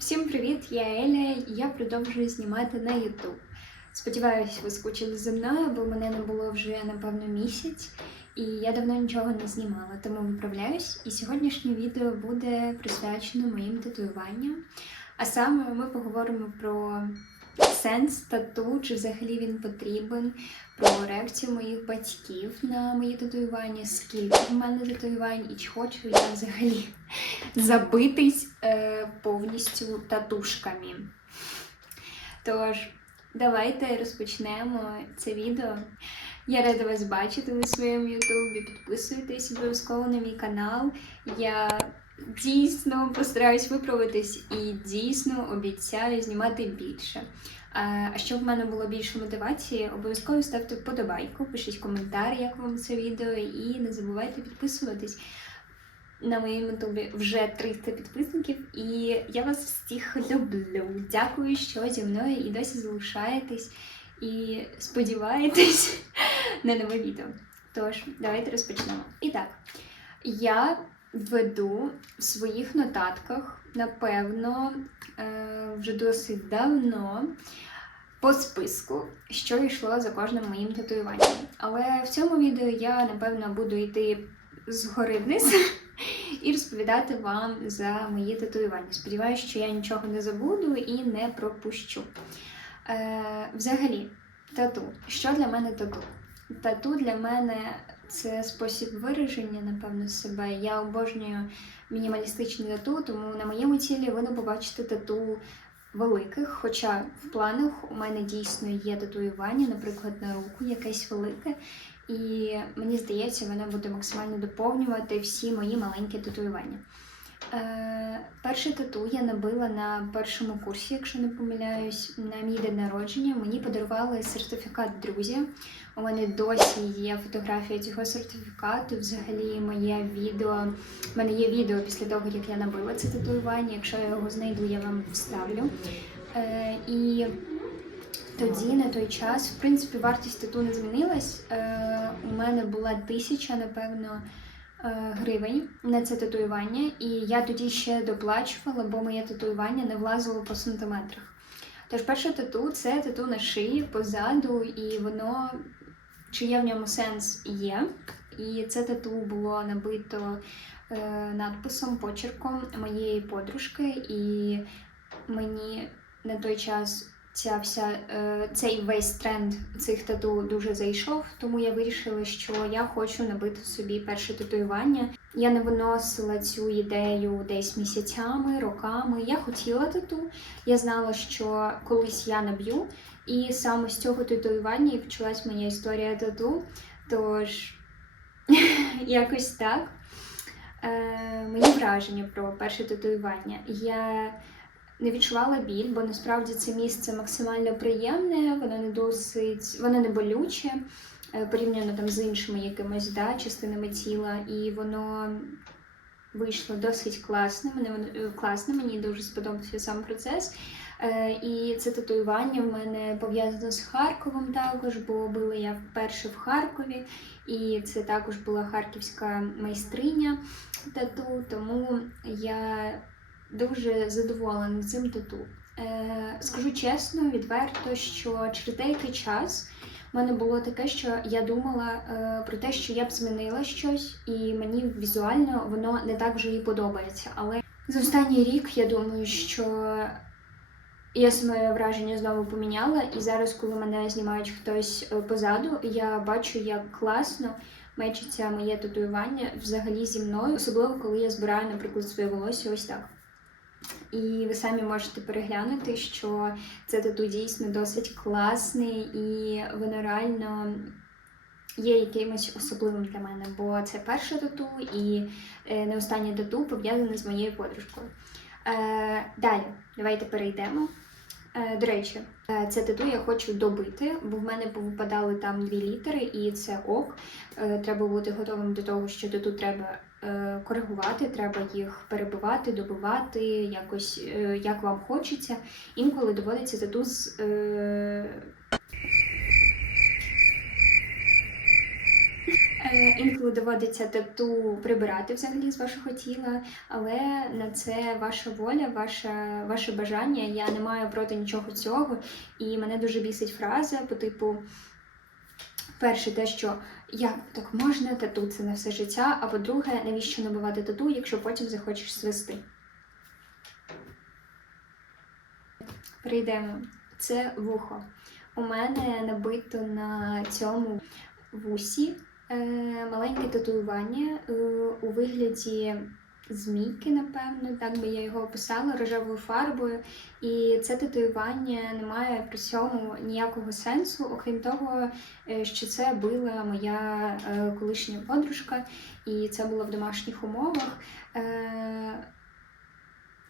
Всім привіт! Я Еля, і я продовжую знімати на YouTube. Сподіваюсь, ви скучили за мною, бо мене не було вже напевно місяць, і я давно нічого не знімала, тому виправляюсь. І сьогоднішнє відео буде присвячено моїм татуюванням. А саме ми поговоримо про сенс тату, чи взагалі він потрібен, про реакцію моїх батьків на мої татуювання, скільки в мене татуювань, і чи хочу я взагалі забитись е, повністю татушками. Тож, давайте розпочнемо це відео. Я рада вас бачити на своєму ютубі. Підписуйтесь обов'язково на мій канал. Я дійсно постараюсь виправитись і дійсно обіцяю знімати більше. А щоб в мене було більше мотивації, обов'язково ставте вподобайку, пишіть коментар, як вам це відео, і не забувайте підписуватись. На моєму ютубі вже 300 підписників, і я вас всіх люблю. Дякую, що зі мною і досі залишаєтесь і сподіваєтесь на нове відео. Тож, давайте розпочнемо. І так, я веду в своїх нотатках, напевно, е, вже досить давно. По списку, що йшло за кожним моїм татуюванням. Але в цьому відео я, напевно, буду йти згори вниз і розповідати вам за мої татуювання. Сподіваюся, що я нічого не забуду і не пропущу. Е, взагалі, тату. Що для мене тату? Тату для мене це спосіб вираження, напевно, себе. Я обожнюю мінімалістичні тату, тому на моєму тілі ви не побачите тату великих. Хоча в планах у мене дійсно є татуювання, наприклад, на руку якесь велике. І мені здається, вона буде максимально доповнювати всі мої маленькі татуювання. Е, перше тату я набила на першому курсі, якщо не помиляюсь, на мій день народження. Мені подарували сертифікат друзі. У мене досі є фотографія цього сертифікату. Взагалі, моє відео. У мене є відео після того, як я набила це татуювання. Якщо я його знайду, я вам вставлю. Е, і тоді, на той час, в принципі, вартість тату не змінилась. Е, у мене була тисяча, напевно, гривень на це татуювання, і я тоді ще доплачувала, бо моє татуювання не влазило по сантиметрах. Тож перше тату це тату на шиї позаду, і воно чи є в ньому сенс є. І це тату було набито е, надписом, почерком моєї подружки, і мені на той час ця вся е, цей весь тренд цих тату дуже зайшов, тому я вирішила, що я хочу набити собі перше татуювання. Я не виносила цю ідею десь місяцями, роками. Я хотіла тату. Я знала, що колись я наб'ю, і саме з цього татуювання і почалась моя історія тату. Тож якось так. Е, мої враження про перше татуювання. Я не відчувала біль, бо насправді це місце максимально приємне, воно не досить, воно не болюче е, порівняно там з іншими якимись да, частинами тіла, і воно вийшло досить класно. Мене воно е, мені дуже сподобався сам процес. Е, І це татуювання в мене пов'язано з Харковом також, бо була я вперше в Харкові, і це також була харківська майстриня тату, тому я дуже задоволена цим тату. Е, скажу чесно, відверто, що через деякий час в мене було таке, що я думала е, про те, що я б змінила щось, і мені візуально воно не так вже і подобається. Але за останній рік я думаю, що я своє враження знову поміняла, і зараз, коли мене знімають хтось е, позаду, я бачу, як класно мечиться моє татуювання взагалі зі мною, особливо коли я збираю, наприклад, своє волосся ось так. І ви самі можете переглянути, що це тату дійсно досить класний, і воно реально є якимось особливим для мене, бо це перше тату і е, не останнє тату пов'язане з моєю подружкою. Е, далі, давайте перейдемо. Е, До речі, це тату я хочу добити, бо в мене повипадали там дві літери, і це ок. Треба бути готовим до того, що тату треба коригувати, треба їх перебивати, добивати, якось е, як вам хочеться. Інколи доводиться тату з. Е... Е, Інколи доводиться тату прибирати взагалі з вашого тіла, але на це ваша воля, ваша, ваше бажання. Я не маю проти нічого цього. І мене дуже бісить фраза по типу. Перше, те, що як так можна, тату це на все життя. А по-друге, навіщо набивати тату, якщо потім захочеш свисти? Прийдемо. Це вухо. У мене набито на цьому вусі е, маленьке татуювання е, у вигляді змійки, напевно, так би я його описала рожевою фарбою. І це татуювання не має при цьому ніякого сенсу, окрім того, е, що це була моя е, колишня подружка, і це було в домашніх умовах.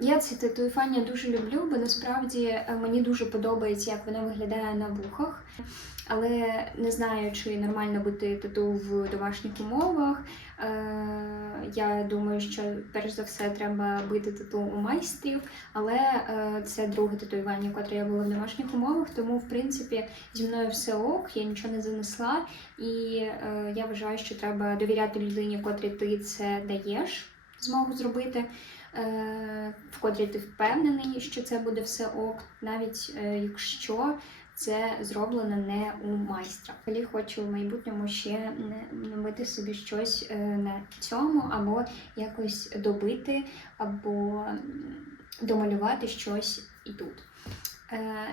Я це татуювання дуже люблю, бо насправді е, мені дуже подобається, як воно виглядає на вухах. Але не знаю, чи нормально бути тату в домашніх умовах. Е, Я думаю, що перш за все треба бити тату у майстрів, але е, це друге татуювання, котре я була в домашніх умовах, тому в принципі зі мною все ок, я нічого не занесла, і я вважаю, що треба довіряти людині, котрій ти це даєш змогу зробити. Е, в котрій ти впевнений, що це буде все ок, навіть е, якщо це зроблено не у майстра. Взагалі хочу в майбутньому ще набити собі щось е, на цьому, або якось добити, або домалювати щось і тут.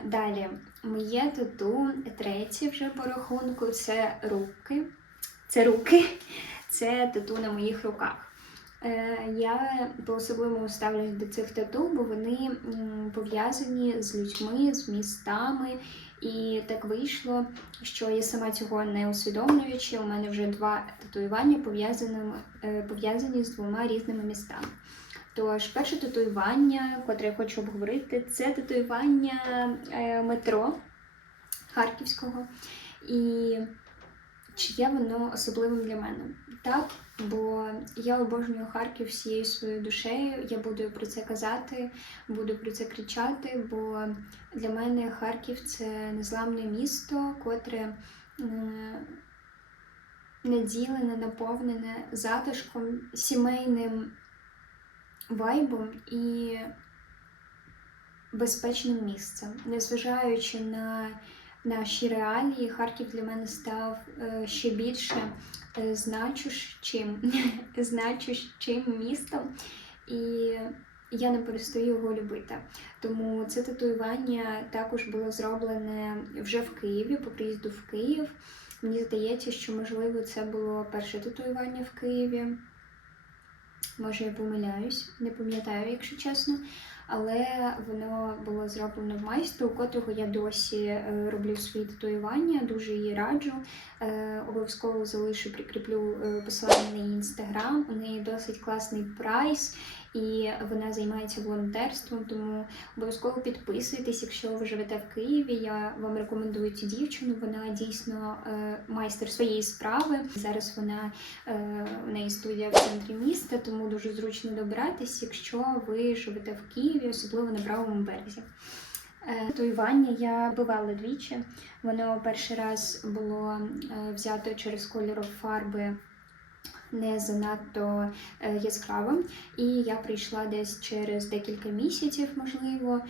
Далі, моє тату третє вже по рахунку це руки. Це руки, це тату на моїх руках. Е, я по-особливому ставлюсь до цих тату, бо вони пов'язані з людьми, з містами. І так вийшло, що я сама цього не усвідомлюючи. У мене вже два татуювання пов'язані е, пов'язані з двома різними містами. Тож, перше татуювання, котре я хочу обговорити, це татуювання е, метро Харківського. І чи є воно особливим для мене? Так, бо я обожнюю Харків всією своєю душею. Я буду про це казати, буду про це кричати, бо для мене Харків це незламне місто, котре наділене, наповнене затишком, сімейним вайбом і безпечним місцем, незважаючи на наші реалії, Харків для мене став е, ще більше значущим, значущим містом, і я не перестаю його любити. Тому це татуювання також було зроблене вже в Києві, по приїзду в Київ. Мені здається, що, можливо, це було перше татуювання в Києві. Може, я помиляюсь, не пам'ятаю, якщо чесно але воно було зроблено в майстру, котрого я досі е, роблю свої татуювання, дуже її раджу. Е, обов'язково залишу, прикріплю е, посилання на її інстаграм. У неї досить класний прайс, і вона займається волонтерством, тому обов'язково підписуйтесь, якщо ви живете в Києві. Я вам рекомендую цю дівчину. Вона дійсно е, майстер своєї справи. Зараз вона е, у неї студія в центрі міста, тому дуже зручно добратися, якщо ви живете в Києві, особливо на правому березі. Е, татуювання я бувала двічі. Воно перший раз було взято через кольор фарби не занадто е, яскравим. І я прийшла десь через декілька місяців, можливо,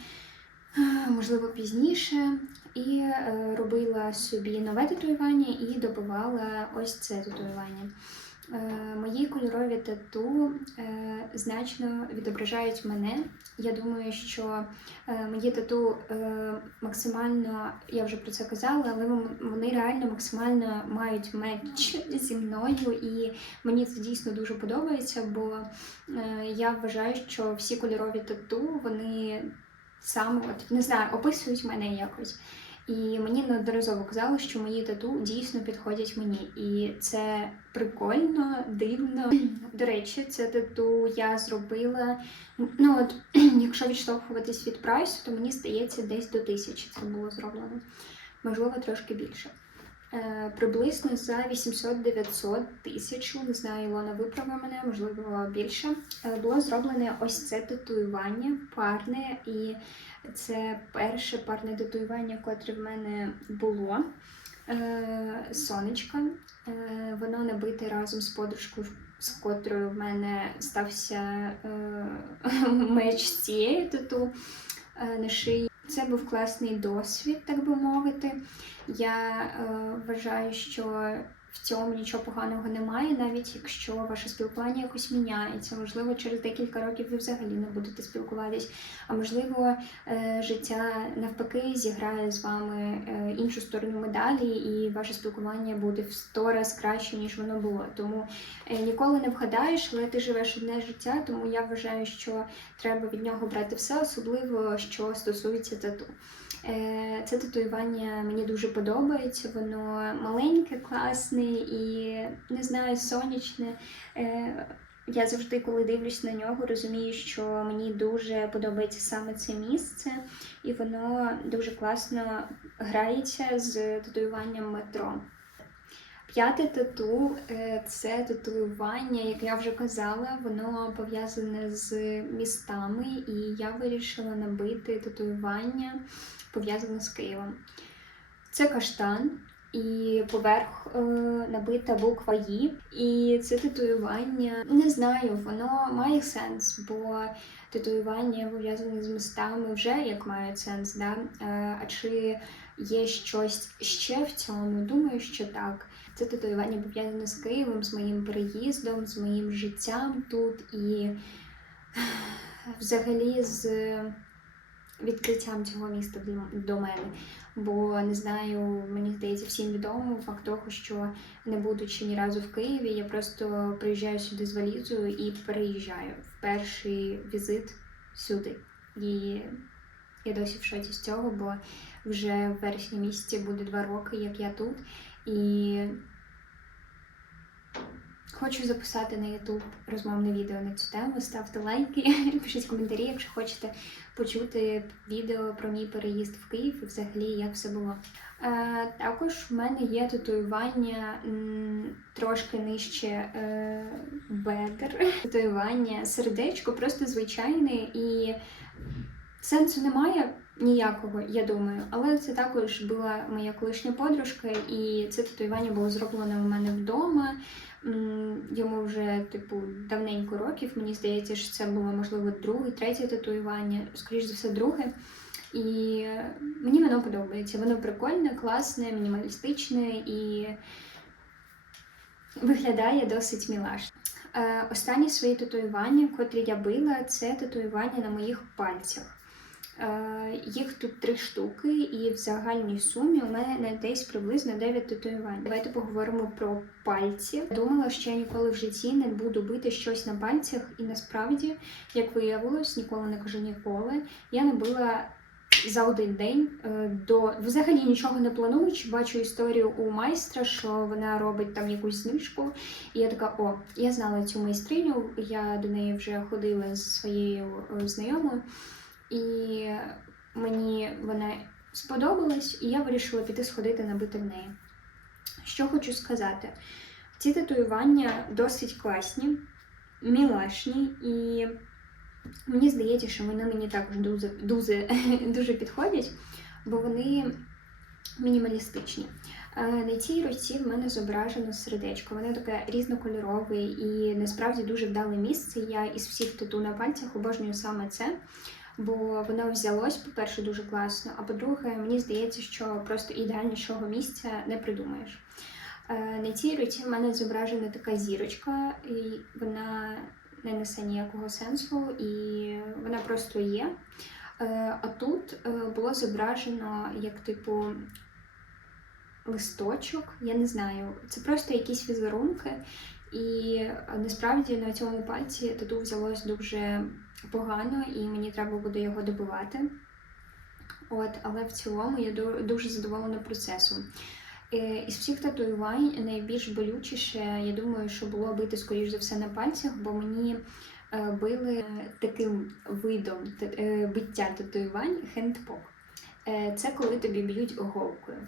е, можливо, пізніше, і е, робила собі нове татуювання і добивала ось це татуювання. Е, мої кольорові тату е, значно відображають мене. Я думаю, що е, мої тату максимально, я вже про це казала, але вони реально максимально мають меч зі мною, і мені це дійсно дуже подобається, бо я вважаю, що всі кольорові тату вони саме от не знаю, описують мене якось. І мені неодноразово казали, що мої тату дійсно підходять мені. І це прикольно, дивно. До речі, це тату я зробила. Ну от, якщо відштовхуватись від прайсу, то мені здається, десь до тисячі це було зроблено. Можливо, трошки більше. Е, приблизно за 800-900 тисяч, не знаю, Ілона виправи мене, можливо, більше. Е, було зроблене ось це татуювання парне, і це перше парне татуювання, котре в мене було. е, сонечка. Воно набите разом з подружкою, з котрою в мене стався меч з тату на шиї. Це був класний досвід, так би мовити. Я е, вважаю, що в цьому нічого поганого немає, навіть якщо ваше спілкування якось міняється. Можливо, через декілька років ви взагалі не будете спілкуватись, а можливо, е, життя навпаки зіграє з вами е, іншу сторону медалі, і ваше спілкування буде в сто раз краще, ніж воно було. Тому е, ніколи не вгадаєш, але ти живеш одне життя, тому я вважаю, що треба від нього брати все, особливо що стосується тату. Е, Це татуювання мені дуже подобається, воно маленьке, класне і не знаю, сонячне. Е, Я завжди, коли дивлюсь на нього, розумію, що мені дуже подобається саме це місце, і воно дуже класно грається з татуюванням метро. П'яте тату е, це татуювання, як я вже казала, воно пов'язане з містами, і я вирішила набити татуювання пов'язане з Києвом. Це каштан, і поверх е, набита буква «І». І це татуювання, не знаю, воно має сенс, бо татуювання пов'язане з містами вже як мають сенс. Да? Е, а чи є щось ще в цьому? Думаю, що так. Це татуювання пов'язане з Києвом, з моїм переїздом, з моїм життям тут і взагалі з відкриттям цього міста до мене. Бо не знаю, мені здається, всім відомо факт того, що не будучи ні разу в Києві, я просто приїжджаю сюди з валізою і переїжджаю в перший візит сюди. І я досі в шоці з цього, бо вже в вересні місяці буде два роки, як я тут. І хочу записати на YouTube розмовне відео на цю тему. Ставте лайки, пишіть коментарі, якщо хочете почути відео про мій переїзд в Київ і взагалі як все було. Е, також в мене є татуювання трошки нижче е, бедер. Татуювання сердечко, просто звичайне і сенсу немає ніякого, я думаю. Але це також була моя колишня подружка, і це татуювання було зроблено у мене вдома. Йому вже, типу, давненько років. Мені здається, що це було, можливо, друге, третє татуювання, скоріш за все, друге. І мені воно подобається. Воно прикольне, класне, мінімалістичне і виглядає досить мілаш. Е, останні свої татуювання, котрі я била, це татуювання на моїх пальцях. Е, їх тут три штуки, і в загальній сумі у мене десь приблизно 9 татуювань. Давайте поговоримо про пальці. Думала, що я ніколи в житті не буду бити щось на пальцях, і насправді, як виявилось, ніколи не кажу ніколи. Я набила за один день е, до взагалі нічого не плануючи, бачу історію у майстра, що вона робить там якусь знижку. І я така: о, я знала цю майстриню, я до неї вже ходила зі своєю е, знайомою, і мені вона сподобалась, і я вирішила піти сходити набити в неї. Що хочу сказати, ці татуювання досить класні, мілашні і. Мені здається, що вони мені також дуже, дуже, дуже підходять, бо вони мінімалістичні. Е, На цій руці в мене зображено сердечко. Воно таке різнокольорове і насправді дуже вдале місце. Я із всіх тату на пальцях обожнюю саме це, бо воно взялось, по-перше, дуже класно. А по-друге, мені здається, що просто ідеальнішого місця не придумаєш. Е, На цій руці в мене зображена така зірочка, і вона не несе ніякого сенсу, і вона просто є. Е, А тут е, було зображено як типу листочок, я не знаю, це просто якісь візерунки. І е, насправді на цьому пальці тату взялось дуже погано, і мені треба буде його добивати. От, але в цілому я дуже задоволена процесом. Е, Із всіх татуювань найбільш болючіше, я думаю, що було бити, скоріш за все, на пальцях, бо мені е, били таким видом биття татуювань хендпок. Це коли тобі б'ють голкою.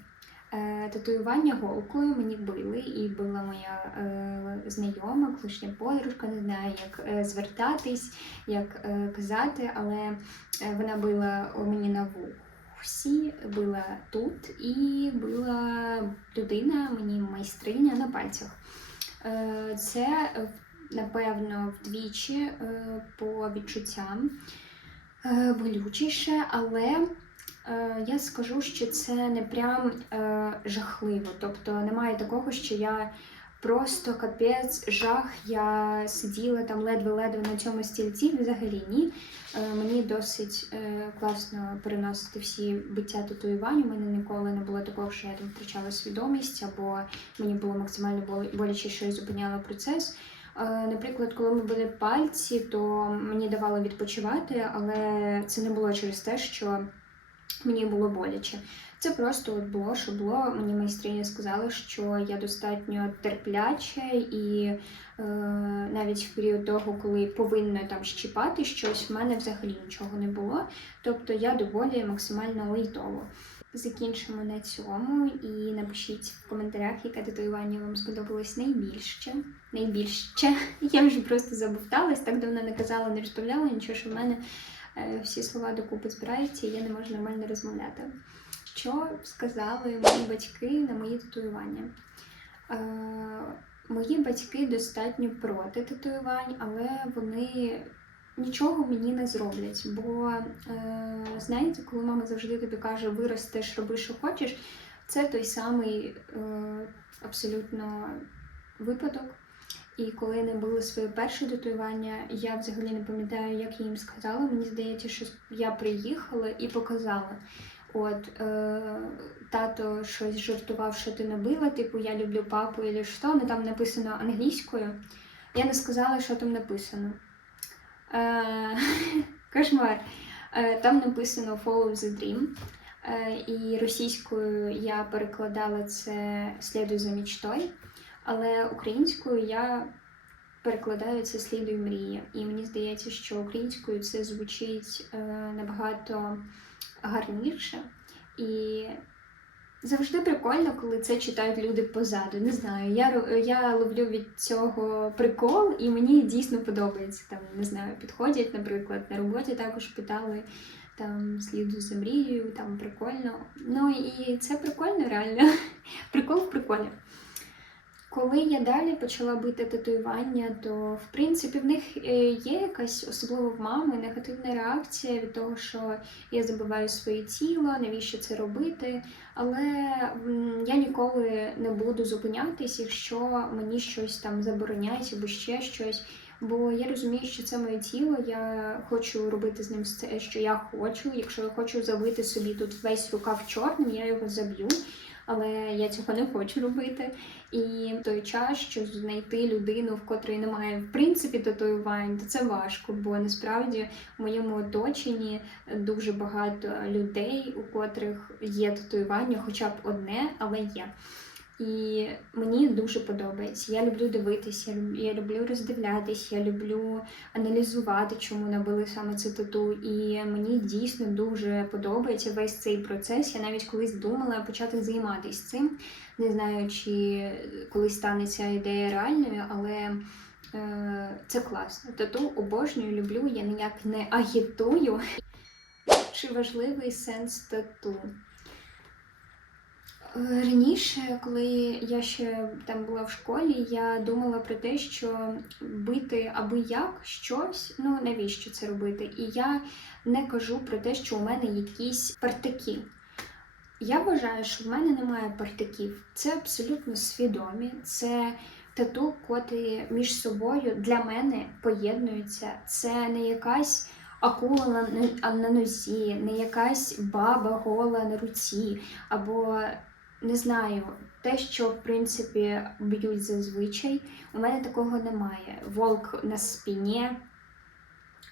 Е, Татуювання голкою мені били, і була моя е, знайома, колишня подружка, не знаю, як е, звертатись, як е, казати, але е, вона била мені на вухо всі була тут, і була людина, мені майстриня на пальцях. Е, Це, напевно, вдвічі е, по відчуттям е, болючіше, але я скажу, що це не прям е, жахливо. Тобто немає такого, що я просто капець, жах, я сиділа там ледве-ледве на цьому стільці, взагалі ні. Е, Мені досить е, класно переносити всі биття татуювань. У мене ніколи не було такого, що я там втрачала свідомість, або мені було максимально боляче, що я зупиняла процес. Е, Наприклад, коли ми були пальці, то мені давали відпочивати, але це не було через те, що мені було боляче. Це просто от було, що було. Мені майстриня сказала, що я достатньо терпляча, і е, навіть в період того, коли повинна там щіпати щось, в мене взагалі нічого не було. Тобто я доволі максимально лейтово. Закінчимо на цьому і напишіть в коментарях, яке татуювання вам сподобалось найбільше. Найбільше. Я вже просто забовталась, так давно не казала, не розповідала нічого, що в мене всі слова докупи збираються, і я не можу нормально розмовляти. Що сказали мої батьки на мої татуювання? Е, мої батьки достатньо проти татуювань, але вони нічого мені не зроблять. Бо е, знаєте, коли мама завжди тобі каже, виростеш, роби, що хочеш, це той самий е, абсолютно випадок. І коли не було своє перше татуювання, я взагалі не пам'ятаю, як я їм сказала. Мені здається, що я приїхала і показала. От е, тато щось жартував, що ти набила, типу я люблю папу і що, ну там написано англійською. Я не сказала, що там написано. Е, кошмар. Е, там написано Follow the Dream. Е, і російською я перекладала це Слідуй за мічтою, але українською я перекладаю це Слідуй мрії. І мені здається, що українською це звучить е, набагато гарніше. І завжди прикольно, коли це читають люди позаду. Не знаю, я, я ловлю від цього прикол, і мені дійсно подобається. Там, не знаю, підходять, наприклад, на роботі також питали там сліду за мрією, там прикольно. Ну і це прикольно, реально. Прикол в приколі. Коли я далі почала бити татуювання, то в принципі в них е, є якась, особливо в мами, негативна реакція від того, що я забиваю своє тіло, навіщо це робити. Але я ніколи не буду зупинятись, якщо мені щось там забороняють або ще щось. Бо я розумію, що це моє тіло, я хочу робити з ним все, що я хочу. Якщо я хочу забити собі тут весь рукав чорним, я його заб'ю. Але я цього не хочу робити. І в той час, що знайти людину, в котрої немає в принципі татуювань, то це важко, бо насправді в моєму оточенні дуже багато людей, у котрих є татуювання, хоча б одне, але є. І мені дуже подобається. Я люблю дивитися, я люблю роздивлятись, я люблю аналізувати, чому набили саме це тату. І мені дійсно дуже подобається весь цей процес. Я навіть колись думала почати займатися цим. Не знаю, чи колись стане ця ідея реальною, але е, це класно. Тату обожнюю, люблю, я ніяк не агітую. Чи важливий сенс тату? Раніше, коли я ще там була в школі, я думала про те, що бити аби як щось, ну навіщо це робити? І я не кажу про те, що у мене якісь партики. Я вважаю, що в мене немає партиків. Це абсолютно свідомі, це тату, котрі між собою для мене поєднуються. Це не якась акула на нозі, не якась баба гола на руці, або не знаю, те, що в принципі б'ють зазвичай. У мене такого немає. Волк на спині,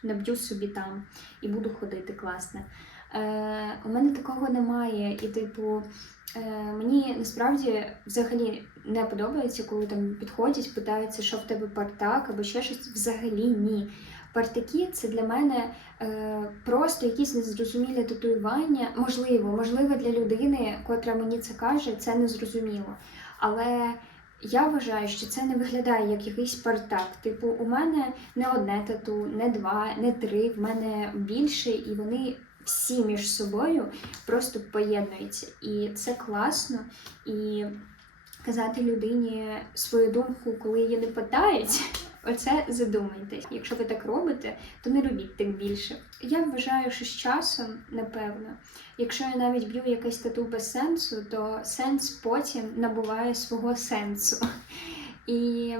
наб'ю собі там і буду ходити класно. Е, у мене такого немає. І, типу, е, мені насправді взагалі не подобається, коли там підходять, питаються, що в тебе партак або ще щось. Взагалі ні. Партаки це для мене е, просто якісь незрозумілі татуювання. Можливо, можливо, для людини, котра мені це каже, це незрозуміло. Але я вважаю, що це не виглядає як якийсь партак. Типу, у мене не одне тату, не два, не три, в мене більше, і вони всі між собою просто поєднуються. І це класно. І казати людині свою думку, коли її не питають. Оце задумайтесь. Якщо ви так робите, то не робіть так більше. Я вважаю, що з часом, напевно, якщо я навіть б'ю якесь тату без сенсу, то сенс потім набуває свого сенсу. І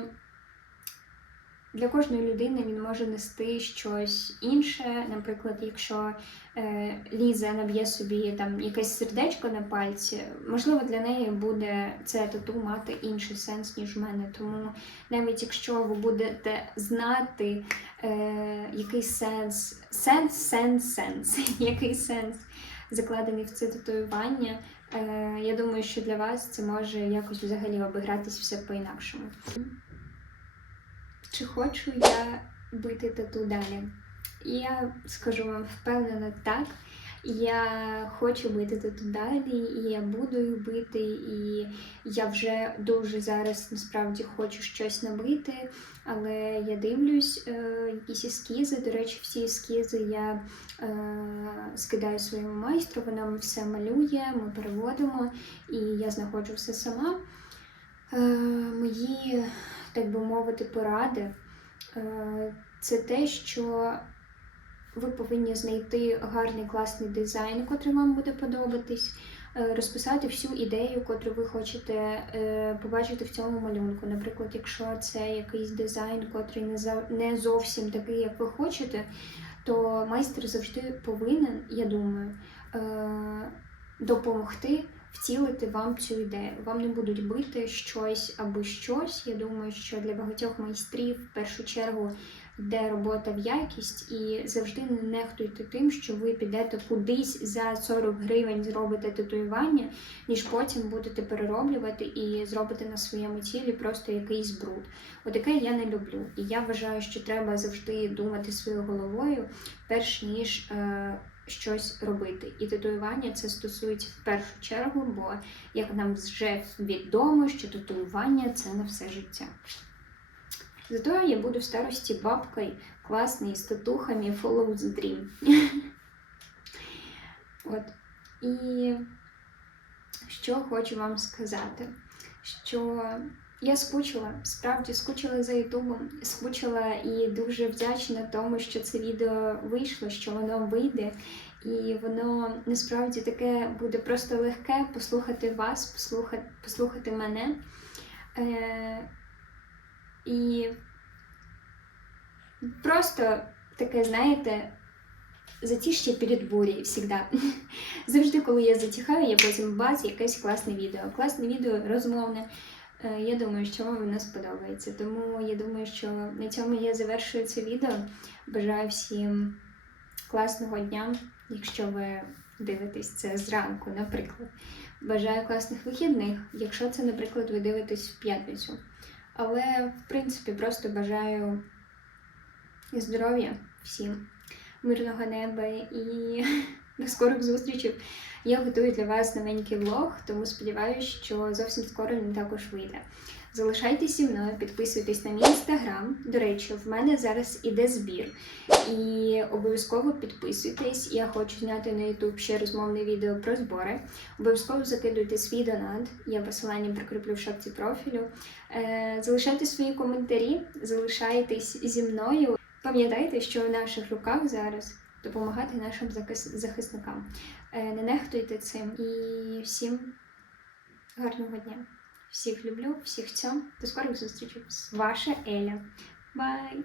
для кожної людини він може нести щось інше. Наприклад, якщо е, Ліза наб'є собі там якесь сердечко на пальці, можливо, для неї буде це тату мати інший сенс, ніж в мене. Тому навіть якщо ви будете знати, е, який сенс, сенс, сенс, сенс, який сенс закладений в це татуювання, е, я думаю, що для вас це може якось взагалі обігратись все по-інакшому. Чи хочу я бити тату далі? Я скажу вам впевнено так. Я хочу бити тату далі, і я буду їх бити, і я вже дуже зараз насправді хочу щось набити, але я дивлюсь е, якісь ескізи. До речі, всі ескізи я е, скидаю своєму майстру, вона все малює, ми переводимо, і я знаходжу все сама. Е, мої, так би мовити, поради е, це те, що ви повинні знайти гарний класний дизайн, котрий вам буде подобатись, е, розписати всю ідею, котру ви хочете е, побачити в цьому малюнку. Наприклад, якщо це якийсь дизайн, котрий не зовсім такий, як ви хочете, то майстер завжди повинен, я думаю, допомогти втілити вам цю ідею. Вам не будуть бити щось або щось. Я думаю, що для багатьох майстрів в першу чергу йде робота в якість, і завжди не нехтуйте тим, що ви підете кудись за 40 гривень зробите татуювання, ніж потім будете перероблювати і зробите на своєму тілі просто якийсь бруд. Отаке я не люблю. І я вважаю, що треба завжди думати своєю головою, перш ніж. Е- щось робити. І татуювання це стосується в першу чергу, бо як нам вже відомо, що татуювання це на все життя. Зато я буду в старості бабкою класною, з татухами follow the dream. От. І що хочу вам сказати, що я скучила, справді скучила за Ютубом, скучила і дуже вдячна тому, що це відео вийшло, що воно вийде. І воно насправді таке буде просто легке послухати вас, послухати, послухати мене. Е, І просто таке, знаєте, затіще перед бурею завжди. Завжди, коли я затихаю, я потім бац, якесь класне відео. Класне відео розмовне. Е, Я думаю, що вам воно сподобається. Тому я думаю, що на цьому я завершую це відео. Бажаю всім класного дня, якщо ви дивитесь це зранку, наприклад. Бажаю класних вихідних, якщо це, наприклад, ви дивитесь в п'ятницю. Але, в принципі, просто бажаю здоров'я всім, мирного неба і до скорих зустрічей. Я готую для вас новенький влог, тому сподіваюся, що зовсім скоро він також вийде. Залишайтеся зі мною, підписуйтесь на мій інстаграм. До речі, в мене зараз іде збір. І обов'язково підписуйтесь. Я хочу зняти на YouTube ще розмовне відео про збори. Обов'язково закидуйте свій донат. Я посилання прикріплю в шапці профілю. Е, залишайте свої коментарі, залишайтесь зі мною. Пам'ятайте, що в наших руках зараз допомагати нашим захисникам. Е, не нехтуйте цим. І всім гарного дня. Всіх люблю, всіх цьому. До скорих зустрічей. Ваша Еля. Бай!